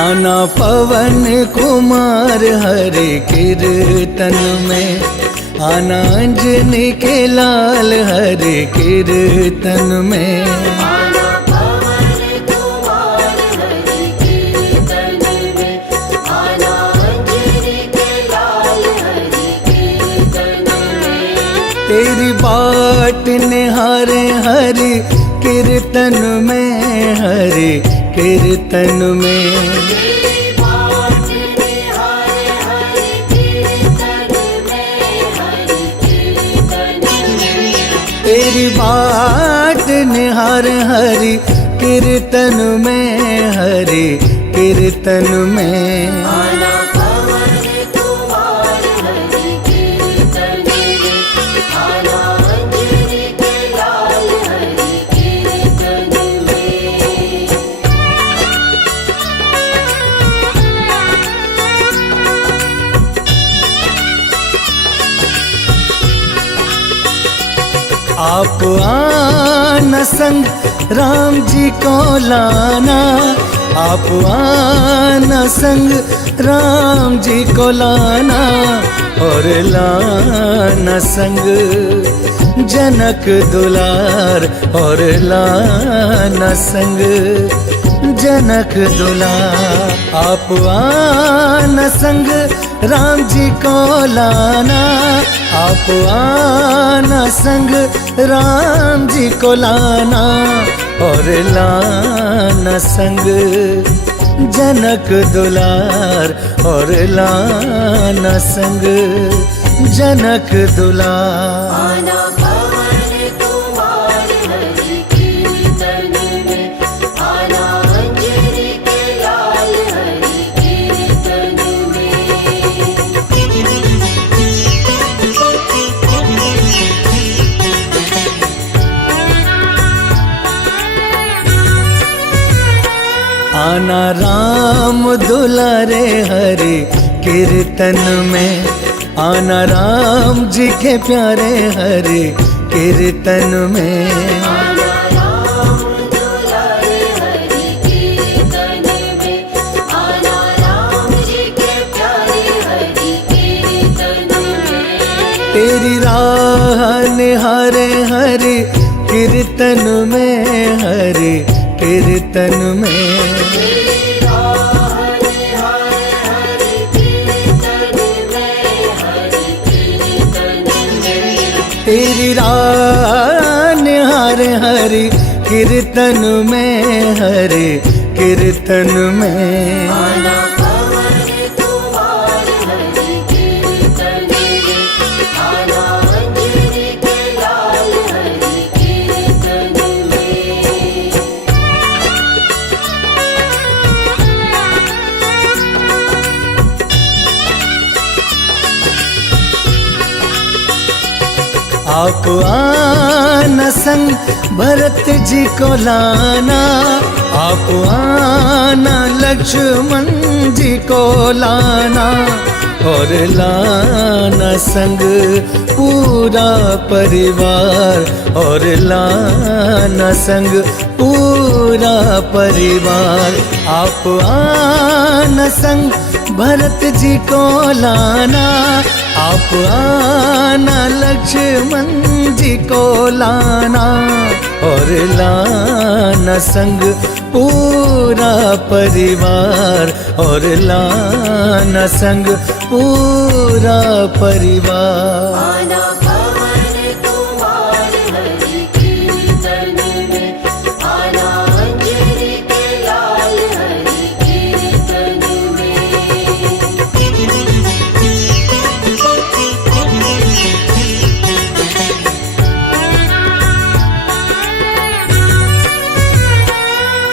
आना पवन कुमार हरे कीर्तन में, आना अंजनी के लाल हरे कीर्तन में। आना पवन कुमार हरे कीर्तन में, आना अंजनी के लाल हरे कीर्तन में। तेरी बाट निहारे हरि कीर्तन में, हरि कीर्तन में। तेरी बाट निहारे हरि कीर्तन में, हरि कीर्तन में। तेरी बाट निहारे हरि कीर्तन में, हरि कीर्तन में। आना पवन कुमार हरे कीर्तन में, आना अंजनी के लाल हरे कीर्तन में। आप आना संग राम जी को लाना, आप आना संग राम जी को लाना, और लाना संग जनक दुलार, और लाना संग जनक दुलार। आप आना संग राम जी को लाना, आप आना संग राम जी को लाना, और लाना संग जनक दुलार, और लाना संग जनक दुलार। आना पवन कुमार हरे कीर्तन में, आना अंजनी के लाल हरे कीर्तन में। आना राम दुलारे हरे कीर्तन में, आना राम जी के प्यारे हरे कीर्तन में। आना राम दुलारे हरे कीर्तन में, आना राम जी के प्यारे हरे कीर्तन में। तेरी राह निहारे हरे कीर्तन में, हरे कीर्तन में। तेरी राह निहारे हरे कीर्तन में, हरे कीर्तन में। तेरी राह निहारे हरे कीर्तन में, हरे कीर्तन में। आना पवन कुमार हरे कीर्तन में, आना अंजनी के लाल हरे कीर्तन में। आप आना संग भरत जी को लाना, आप आना लक्ष्मण जी को लाना, और लाना संग पूरा परिवार, और लाना संग पूरा परिवार। आप आना संग भरत जी को लाना, आप आना लक्ष्मण जी को लाना, और लाना संग पूरा परिवार, और लाना संग पूरा परिवार। आना पवन कुमार हरे कीर्तन में, आना अंजनी के लाल हरे कीर्तन में।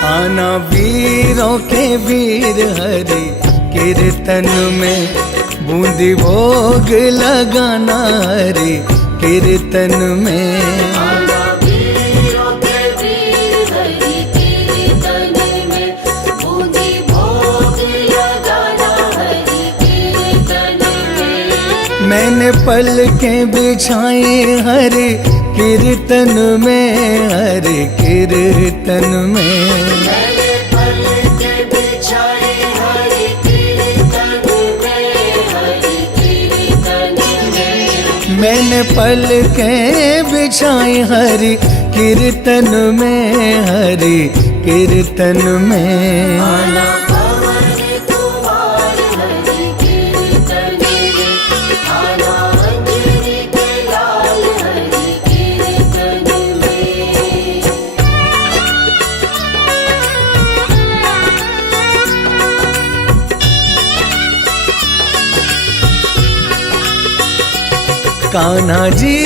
आना वीरों के वीर हरि कीर्तन में, बूंदी भोग लगाना हरि कीर्तन में। आना वीरों के वीर हरे कीर्तन में, बूंदी भोग लगाना हरे कीर्तन में। मैंने पल के बिछाए हरि कीर्तन में, हरि कीर्तन में। मैंने पल के बिछाए मैंने पल के बिछाई हरि कीर्तन में, हरि कीर्तन में। आना पवन कुमार हरि कीर्तन में, आना अंजनी के लाल हरि कीर्तन में। कान्हा जी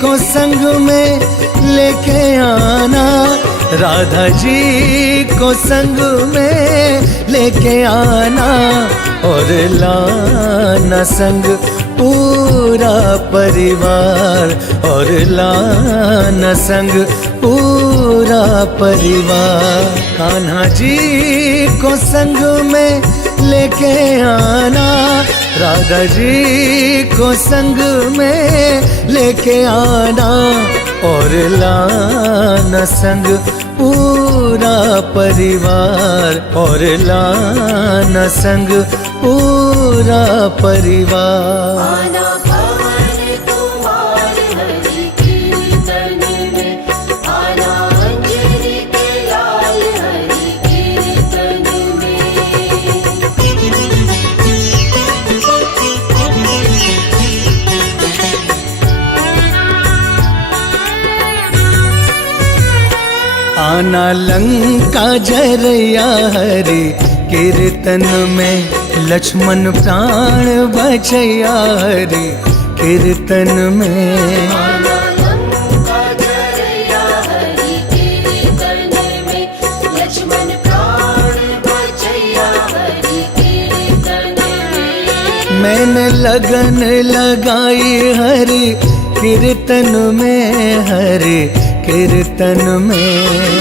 को संग में लेके आना, राधा जी को संग में लेके आना, और लाना संग पूरा परिवार, और लाना संग पूरा परिवार। कान्हा जी को संग में लेके आना, राधा जी को संग में लेके आना, और लाना संग पूरा परिवार, और लाना संग पूरा परिवार। आना पवन कुमार हरि कीर्तन में, आना अंजनी के लाल हरि कीर्तन आना लंका जरया हरि कीर्तन में, लक्ष्मण प्राण बचैया हरि कीर्तन में। आना लंका जरया हरि कीर्तन में, लक्ष्मण प्राण बचैया हरि कीर्तन में। मैंने लगन लगाई हरि कीर्तन में, हरि कीर्तन में।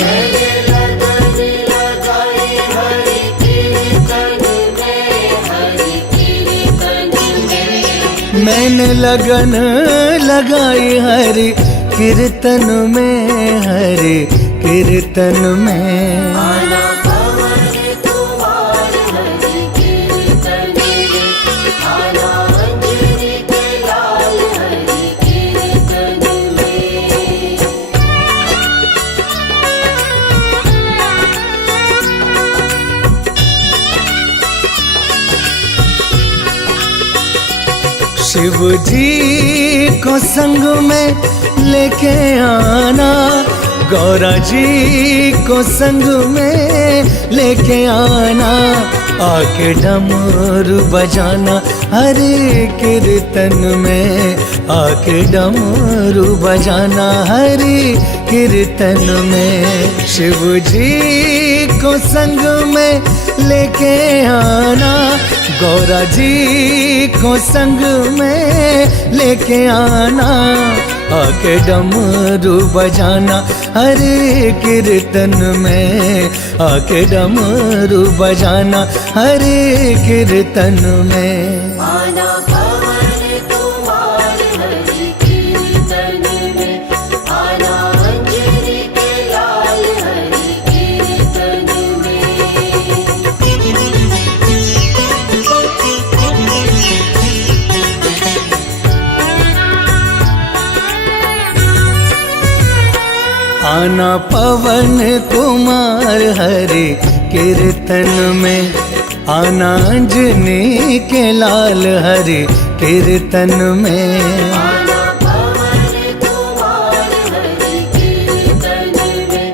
मैंने लगन लगाई हरि कीर्तन में, हरि कीर्तन में। मैंने लगन लगाई हरि कीर्तन में, हरि कीर्तन में। आना पवन कुमार हरि कीर्तन में, आना अंजनी के लाल हरि कीर्तन में। शिव जी को संग में लेके आना, गौरा जी को संग में लेके आना, आके डमरू बजाना हरि कीर्तन में, आके डमरू बजाना हरि कीर्तन में। शिव जी को संग में लेके आना, गौरा जी को संग में लेके आना, आके डमरू बजाना हरि कीर्तन में, आके डमरू बजाना हरि कीर्तन में। आना पवन कुमार हरि कीर्तन में, आना अंजनी के लाल हरि कीर्तन में। आना पवन कुमार हरि कीर्तन में, आना अंजनी के लाल हरि कीर्तन में। आना पवन कुमार हरि कीर्तन में,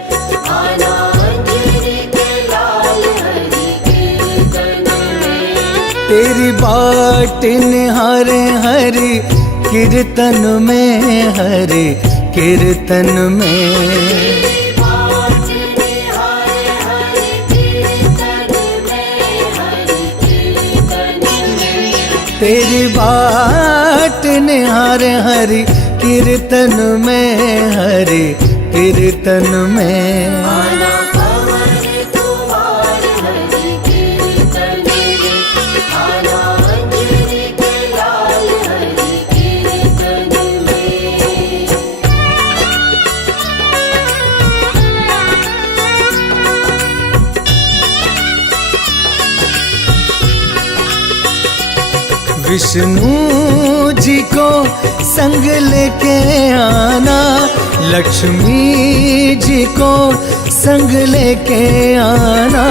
आना अंजनी के लाल हरि कीर्तन में। तेरी बाट निहारे हरि कीर्तन में, हरि कीर्तन में। बात निहारे हरि कीर्तन में, हरि कीर्तन में। तेरी बाट निहारे हरि कीर्तन में, हरि कीर्तन में। आना पवन कुमार हरि कीर्तन में, आना अंजनी के लाल हरि कीर्तन में। विष्णु जी को संग लेके आना, लक्ष्मी जी को संग लेके आना,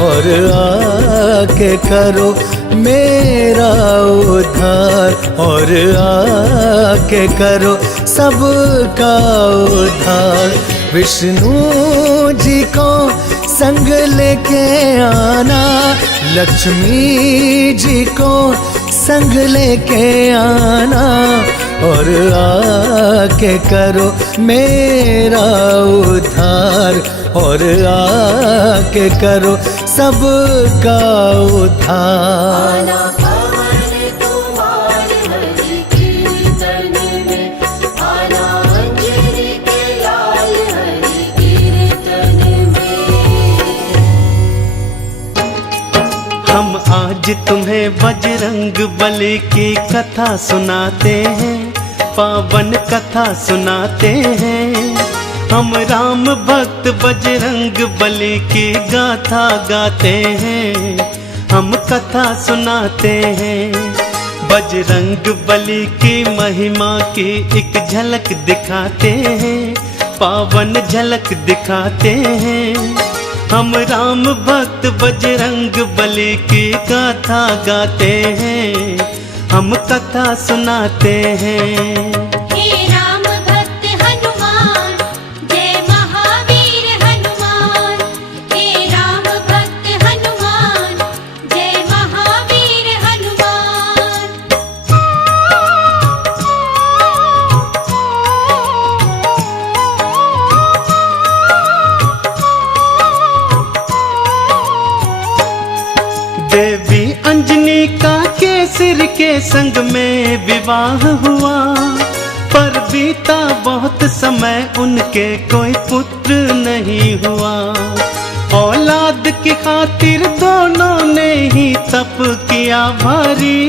और आके करो मेरा उद्धार, और आके करो सबका उद्धार। विष्णु जी को संग लेके आना, लक्ष्मी जी को संग लेके आना, और आके करो मेरा उद्धार, और आके करो सबका उद्धार। आना पवन कुमार हरि कीर्तन में, आना अंजनी के लाल हरि कीर्तन में। हम आज तुम्हें बजरंग बली की कथा सुनाते हैं, पावन कथा सुनाते हैं। हम राम भक्त बजरंग बली की गाथा गाते हैं, हम कथा सुनाते हैं। बजरंग बली की महिमा की एक झलक दिखाते हैं, पावन झलक दिखाते हैं। हम राम भक्त बजरंग बली की गाथा गाते हैं, हम कथा सुनाते हैं। हे राम भक्त हनुमान, जय महावीर हनुमान। हे राम भक्त हनुमान, जय महावीर हनुमान। देवी अंजनी का केसर के संग में विवाह हुआ, पर बीता बहुत समय उनके कोई पुत्र नहीं हुआ। औलाद की खातिर दोनों ने ही तप किया भारी।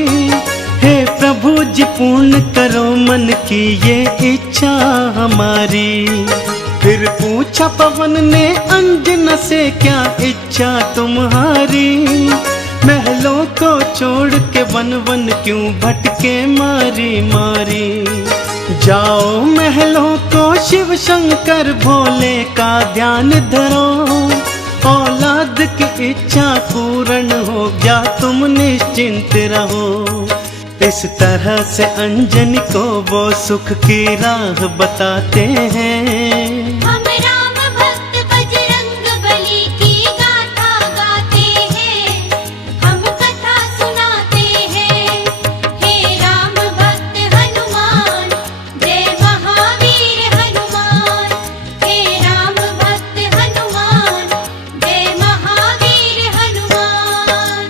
हे प्रभु जी पूर्ण करो मन की ये इच्छा हमारी। फिर पूछा पवन ने अंजना से क्या इच्छा तुम्हारी। महलों को छोड़ के वन वन क्यों भटके मारी मारी। जाओ महलों को शिव शंकर भोले का ध्यान धरो। औलाद की इच्छा पूर्ण हो गया तुम निश्चिंत रहो। इस तरह से अंजनी को वो सुख की राह बताते हैं। हम राम भक्त बजरंग बली की गाथा गाते हैं, हम कथा सुनाते हैं। हे राम भक्त हनुमान, जय महावीर हनुमान। हे राम भक्त हनुमान, जय महावीर हनुमान।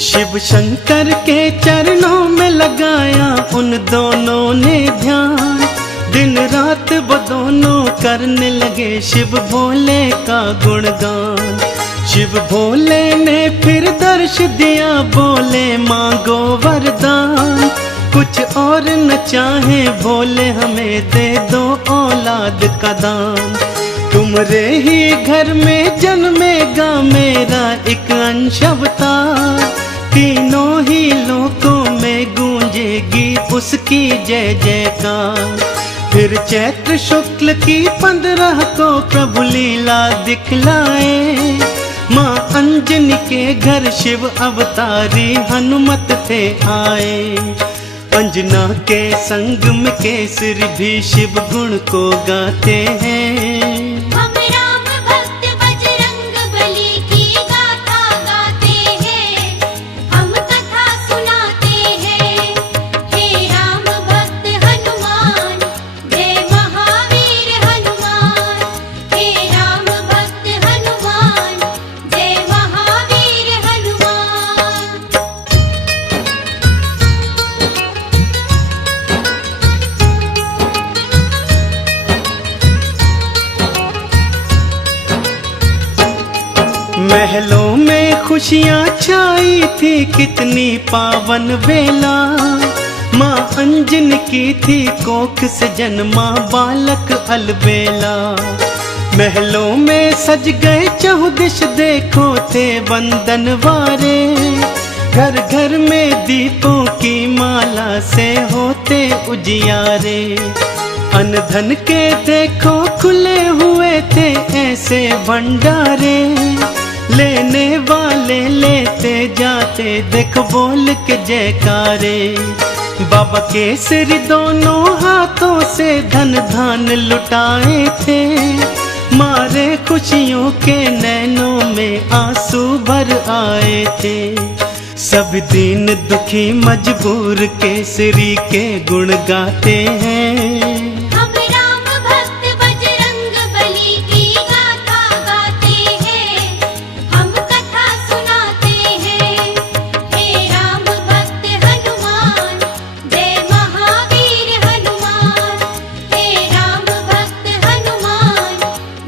शिव शंकर के चरणों में लगाया उन दोनों ने ध्यान। दिन रात वो दोनों करने लगे शिव भोले का गुणगान। शिव भोले ने फिर दर्श दिया, बोले मांगो वरदान। कुछ और न चाहे भोले हमें दे दो औलाद का दान। तुम्हारे ही घर में जन्मेगा मेरा एक अंश अवतार। तीनों ही लोकों में गूंजेगी उसकी जय जयकार। फिर चैत्र शुक्ल की 15 को प्रभु लीला दिखलाए। माँ अंजनी के घर शिव अवतारी हनुमत थे आए। अंजना के संग में केसरी भी शिव गुण को गाते हैं। हम राम भक्त बजरंग बली की गाथा गाते हैं, हम कथा सुनाते हैं। हे राम भक्त हनुमान, जय महावीर हनुमान। हे राम भक्त हनुमान, जय महावीर हनुमान। महलों में खुशियाँ छाई थी कितनी पावन बेला। माँ अंजन की थी कोख से जन्मा बालक अलबेला। महलों में सज गए चहुदिश देखो थे बंदनवारे। घर घर में दीपों की माला से होते उजियारे। अन्न धन के देखो खुले हुए थे ऐसे भंडारे। लेने वाले लेते जाते देखो बोल के जयकारे। बाबा केसरी दोनों हाथों से धन धान लुटाए थे। मारे खुशियों के नैनों में आंसू भर आए थे। सब दीन दुखी मजबूर केसरी के गुण गाते हैं। हम राम भक्त बजरंग बली की गाथा गाते हैं। हम कथा सुनाते हैं। हे राम भक्त हनुमान जय महावीर हनुमान। हे राम भक्त हनुमान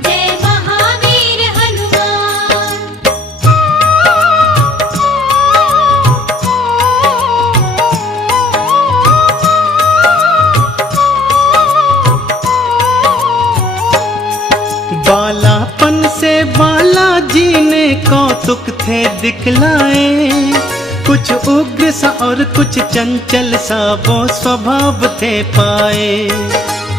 जय महावीर हनुमान। बालापन से बालाजी ने कौतुक थे दिखलाए। कुछ उग्र सा और कुछ चंचल सा वो स्वभाव थे पाए।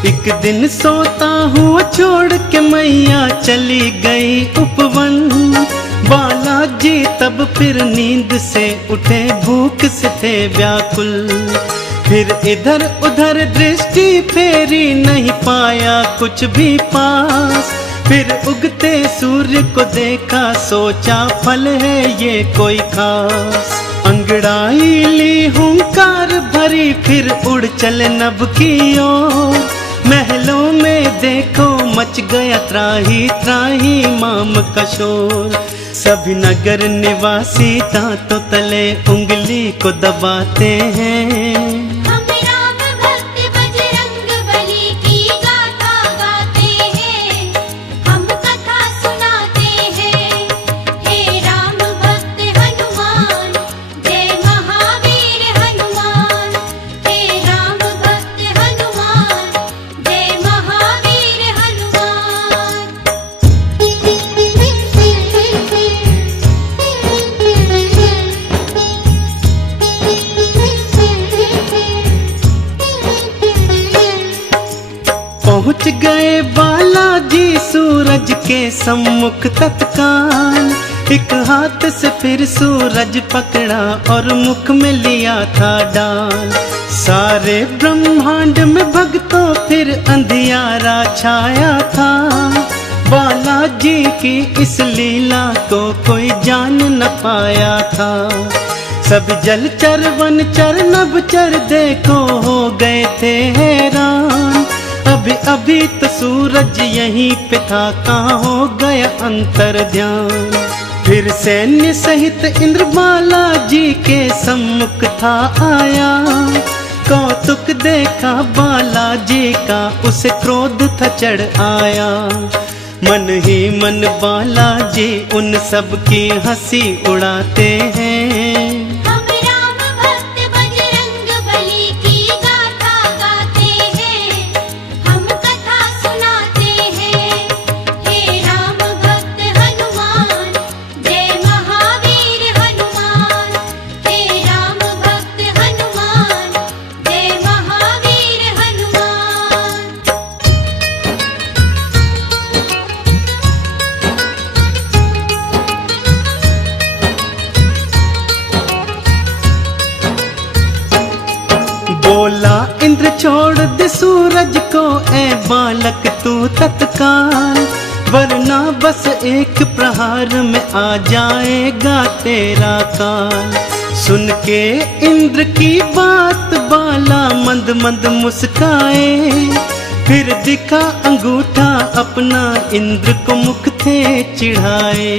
एक दिन सोता हुआ छोड़ के मैया चली गई उपवन। बालाजी तब फिर नींद से उठे भूख से थे व्याकुल। फिर इधर उधर दृष्टि फेरी नहीं पाया कुछ भी पास। फिर उगते सूर्य को देखा सोचा फल है ये कोई खास। अंगड़ाई ली हुंकार भरी फिर उड़ चले नभ की ओर। महलों में देखो मच गया त्राही त्राही माम का शोर। सभी नगर निवासी दांतों तले उंगली को दबाते हैं। हम राम भक्त बजरंग बली की गाथा गाते हैं। हम कथा सुनाते हैं। हे राम भक्त हनुमान जय महावीर हनुमान। हे राम भक्त हनुमान जय महावीर हनुमान। पहुँच गए बालाजी सूरज के सम्मुख तत्काल। एक हाथ से फिर सूरज पकड़ा और मुख में लिया था डाल। सारे ब्रह्मांड में भक्तों फिर अंधियारा छाया था। बालाजी की इस लीला को कोई जान न पाया था। सब जलचर वनचर नभचर देखो हो गए थे हैरान। अभी अभी तो सूरज यहीं पे था कहाँ हो गया अंतर ध्यान। फिर सैन्य सहित इंद्र बालाजी के सम्मुख था आया। कौतुक देखा बालाजी का उसे क्रोध था चढ़ आया। मन ही मन बालाजी उन सब की हंसी उड़ाते हैं। हम राम भक्त बजरंग बली की गाथा गाते हैं। हम कथा सुनाते हैं। हे राम भक्त हनुमान जय महावीर हनुमान। हे राम भक्त हनुमान जय महावीर हनुमान। बोला इंद्र छोड़ दे सूरज को ए बालक तू तत्काल। वरना बस एक प्रहार में आ जाएगा तेरा काल। सुन के इंद्र की बात बाला मंद मंद मुस्काए। फिर दिखा अंगूठा अपना इंद्र को मुख थे चिढ़ाए।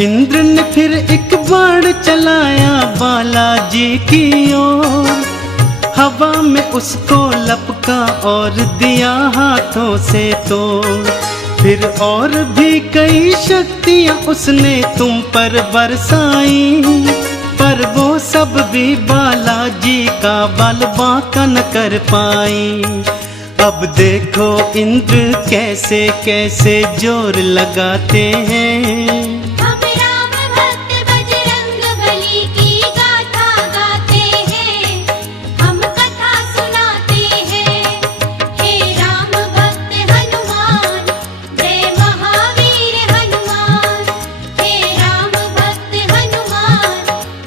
इंद्र ने फिर एक बाण चलाया बालाजी की ओर। हवा में उसको लपका और दिया हाथों से तोड़। फिर और भी कई शक्तियां उसने तुम पर बरसाई। पर पर वो सब भी बालाजी का बल बांका न कर पाई। अब देखो इंद्र कैसे कैसे जोर लगाते हैं। हम राम भक्त बजरंग बली की गाथा गाते हैं, हम कथा सुनाते हैं। हे राम भक्त हनुमान, जय महावीर हनुमान। हे राम भक्त हनुमान,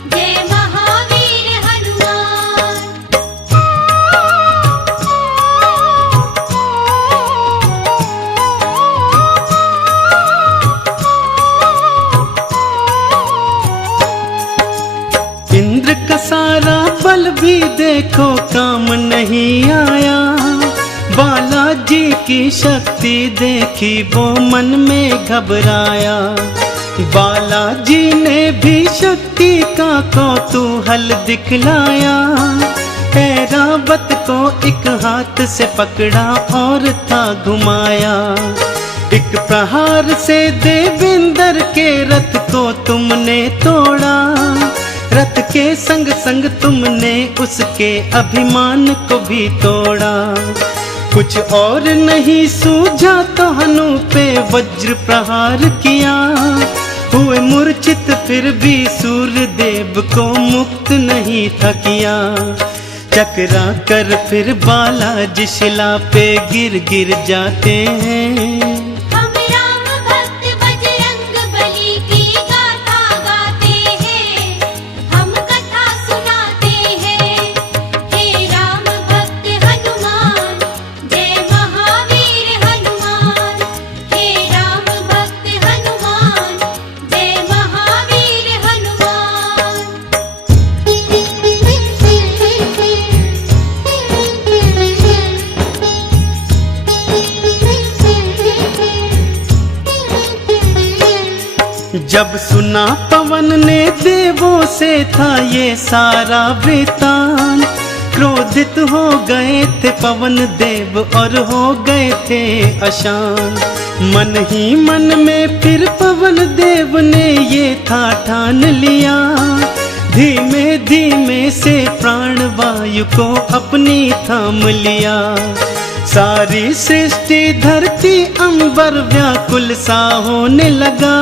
जय महावीर हनुमान। इंद्र का सारा बल भी देखो काम नहीं आया। बालाजी की शक्ति देखी वो मन में घबराया। बालाजी ने भी शक्ति का कौतूहल दिखलाया। ऐरावत को एक हाथ से पकड़ा और था घुमाया। एक प्रहार से देवेंद्र के रथ को तुमने तोड़ा। रथ के संग संग तुमने उसके अभिमान को भी तोड़ा। कुछ और नहीं सूझा तो हनु पे वज्र प्रहार किया। हुए मूर्छित फिर भी सूर्यदेव को मुक्त नहीं था किया। चकरा कर फिर बालाजी शिला पे गिर गिर जाते हैं। हम राम भक्त बजरंग बली की गाथा गाते हैं, हम कथा सुनाते हैं। हे राम भक्त हनुमान, जय महावीर हनुमान। हे राम भक्त हनुमान, जय महावीर हनुमान। जब सुना पवन ने देवों से था ये सारा वृतांत, क्रोधित हो गए थे पवन देव और हो गए थे अशांत। मन ही मन में फिर पवन देव ने ये था ठान लिया। धीमे धीमे से प्राण वायु को अपनी थाम लिया। सारी सृष्टि धरती अंबर व्याकुल सा होने लगा।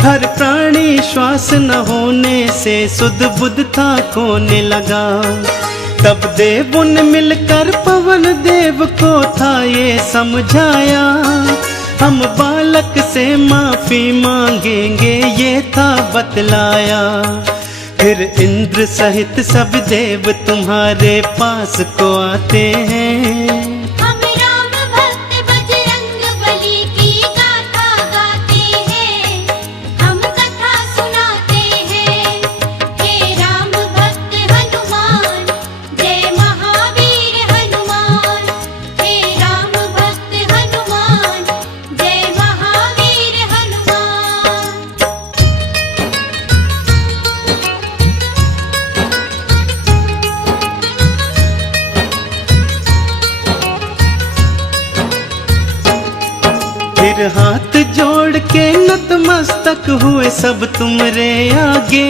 हर प्राणी श्वास न होने से सुध बुध था खोने लगा। तब देवों ने मिलकर पवन देव को था ये समझाया। हम बालक से माफी मांगेंगे ये था बतलाया। फिर इंद्र सहित सब देव तुम्हारे पास को आते हैं। हम राम भक्त बजरंग बली की गाथा गाते हैं, हम कथा सुनाते हैं। हे राम भक्त हनुमान, जय महावीर हनुमान। हे राम भक्त हनुमान, जय महावीर हनुमान। फिर हाथ जोड़ के नतमस्तक हुए सब तुमरे आगे।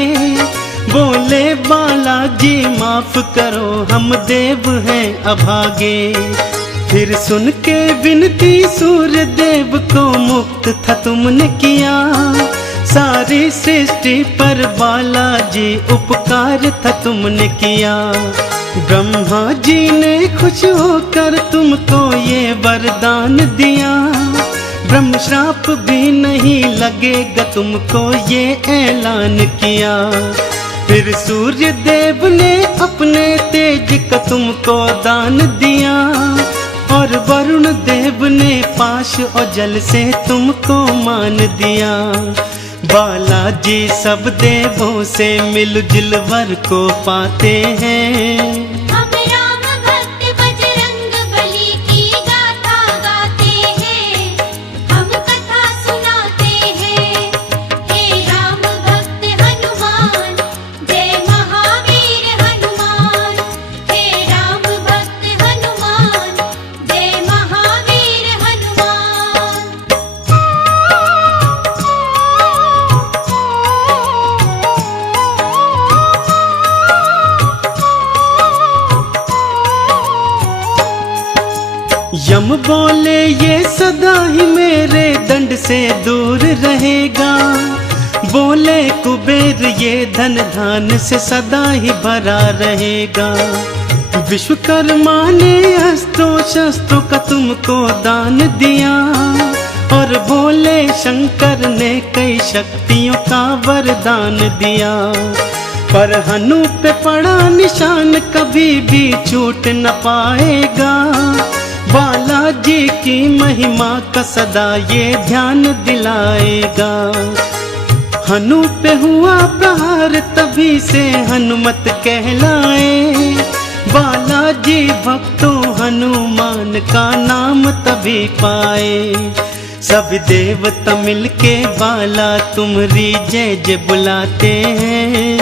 बोले बालाजी माफ करो हम देव हैं अभागे। फिर सुन के विनती सूर्य देव को मुक्त था तुमने किया। सारी सृष्टि पर बालाजी उपकार था तुमने किया। ब्रह्मा जी ने खुश होकर तुमको ये वरदान दिया। ब्रह्म श्राप भी नहीं लगेगा तुमको ये ऐलान किया। फिर सूर्य देव ने अपने तेज का तुमको दान दिया। और वरुण देव ने पाश और जल से तुमको मान दिया। बालाजी सब देवों से मिलजुल वर को पाते हैं। हम राम भक्त बजरंग बली की गाथा गाते हैं, हम कथा सुनाते हैं। हे राम भक्त हनुमान, जय महावीर हनुमान। हे राम भक्त हनुमान, जय महावीर हनुमान। सदा ही मेरे दंड से दूर रहेगा। बोले कुबेर ये धन धान से सदा ही भरा रहेगा। विश्वकर्मा ने अस्त्रों शस्त्रों का तुमको दान दिया, और भोले शंकर ने कई शक्तियों का वरदान दिया। पर हनु पे पड़ा निशान कभी भी छूट न पाएगा। बालाजी की महिमा का सदा ये ध्यान दिलाएगा। हनु पे हुआ प्रहार तभी से हनुमत कहलाए। बालाजी भक्तों हनुमान का नाम तभी पाए। सब देवता मिलके बाला तुम्हारी जय जय बुलाते हैं।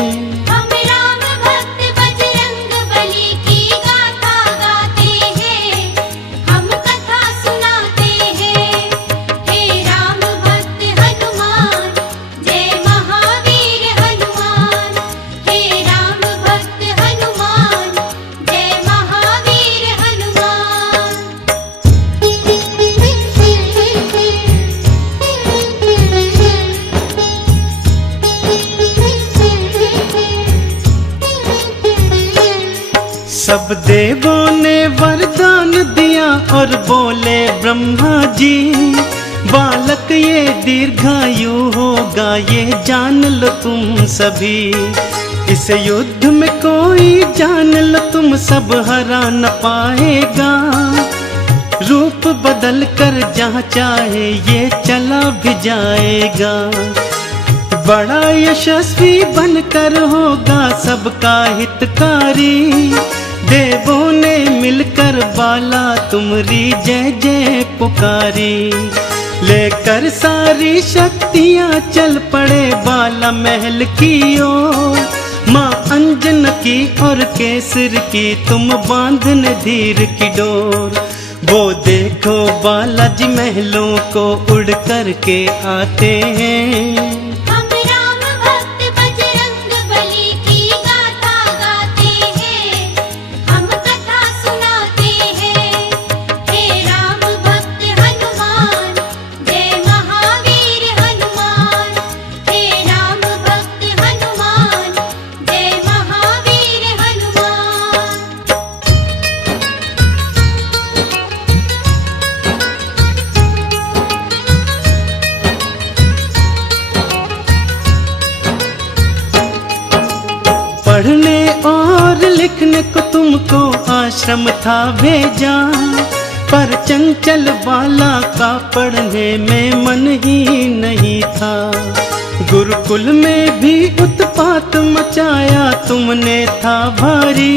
हम राम भक्त बजरंग बली की गाथा गाते हैं, हम कथा सुनाते हैं। हे राम भक्त हनुमान, जय महावीर हनुमान। हे राम भक्त हनुमान, जय महावीर हनुमान। सब देवों ने वरदान दिया और बोले ब्रह्मा जी, बालक ये दीर्घायु होगा ये जान लो तुम सभी। इस युद्ध में कोई जान लो तुम सब हरा न पाएगा। रूप बदल कर जहाँ चाहे ये चला भी जाएगा। बड़ा यशस्वी बनकर होगा सबका हितकारी। देवों ने मिलकर बाला तुम्हारी जय जय पुकारी। लेकर सारी शक्तियाँ चल पड़े बाला महल की ओर। माँ अंजन की और केसर की तुम बांधने धीर की डोर। वो देखो बालाजी महलों को उड़ कर के आते हैं। हम राम भक्त बजरंग बली की गाथा गाते हैं, हम कथा सुनाते हैं। हे राम भक्त हनुमान, जय महावीर हनुमान। हे राम भक्त हनुमान, जय महावीर हनुमान। पढ़ने और लिखने को तुमको आश्रम था भेजा। पर चंचल बाला का पढ़ने में मन ही नहीं था। गुरुकुल में भी उत्पात मचाया तुमने था भारी।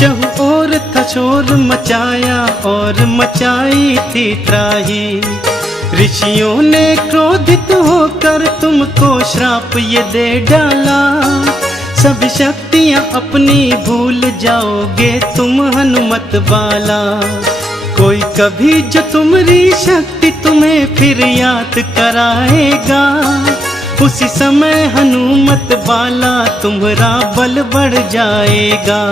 चहु और था शोर मचाया और मचाई थी त्राही। ऋषियों ने क्रोधित होकर तुमको श्राप ये दे डाला। सब शक्तियाँ अपनी भूल जाओगे तुम हनुमत बाला। कोई कभी जो तुम्हारी शक्ति तुम्हें फिर याद कराएगा। उसी समय हनुमत बाला तुम्हारा बल बढ़ जाएगा।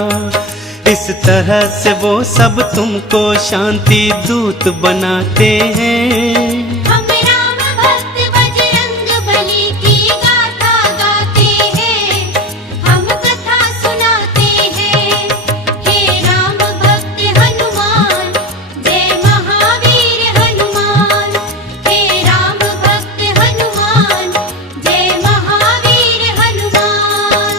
इस तरह से वो सब तुमको शांति दूत बनाते हैं। हम राम भक्त बजरंग बली की गाथा गाते हैं, हम कथा सुनाते हैं। हे राम भक्त हनुमान, जय महावीर हनुमान। हे राम भक्त हनुमान, जय महावीर हनुमान।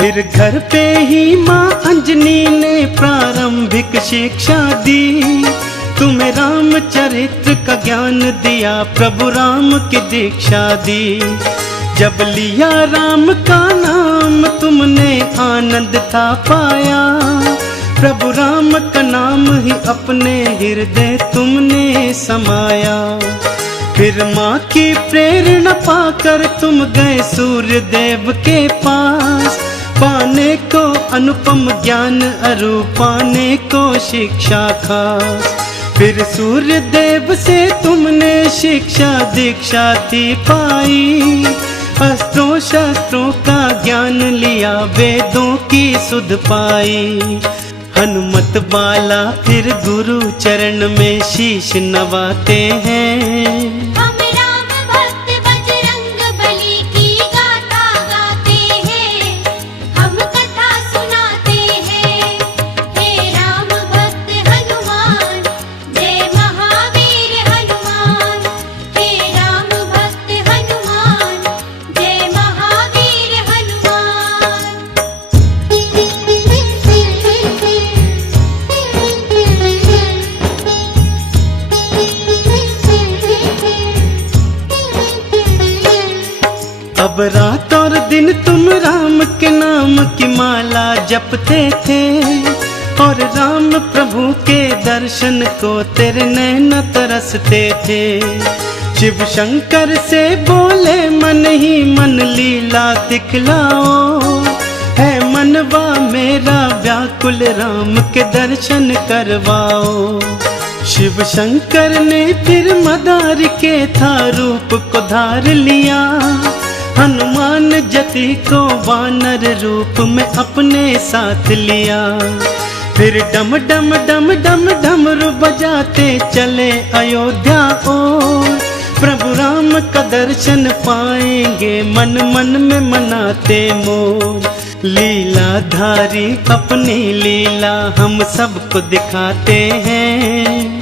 फिर घर पे ही माँ अंजनी ने प्रारंभिक शिक्षा दी। तुम्हें रामचरित्र का ज्ञान दिया, प्रभु राम की दीक्षा दी। जब लिया राम का नाम तुमने आनंद था पाया। प्रभु राम का नाम ही अपने हृदय तुमने समाया। फिर माँ की प्रेरणा पाकर तुम गए सूर्य देव के पास। पाने को अनुपम ज्ञान अरु पाने को शिक्षा खास। फिर सूर्य देव से तुमने शिक्षा दीक्षा थी पाई, अस्त्रों शस्त्रों का ज्ञान लिया, वेदों की सुध पाई। हनुमत बाला फिर गुरु चरण में शीश नवाते हैं। हम राम भक्त बजरंग बली की गाथा गाते हैं, हम कथा सुनाते हैं। हे राम भक्त हनुमान, जय महावीर हनुमान। हे राम भक्त हनुमान, जय महावीर अब रात और दिन तुम राम के नाम की माला जपते थे, और राम प्रभु के दर्शन को तेरे नैन तरसते थे। शिव शंकर से बोले मन ही मन लीला दिखलाओ, है मनवा मेरा व्याकुल राम के दर्शन करवाओ। शिव शंकर ने फिर मदार के था रूप को धार लिया, हनुमान जति को वानर रूप में अपने साथ लिया। फिर डम डम डम डम डमरू बजाते चले अयोध्या ओर, प्रभु राम का दर्शन पाएंगे मन मन में मनाते मोर। लीलाधारी अपनी लीला हम सबको दिखाते हैं।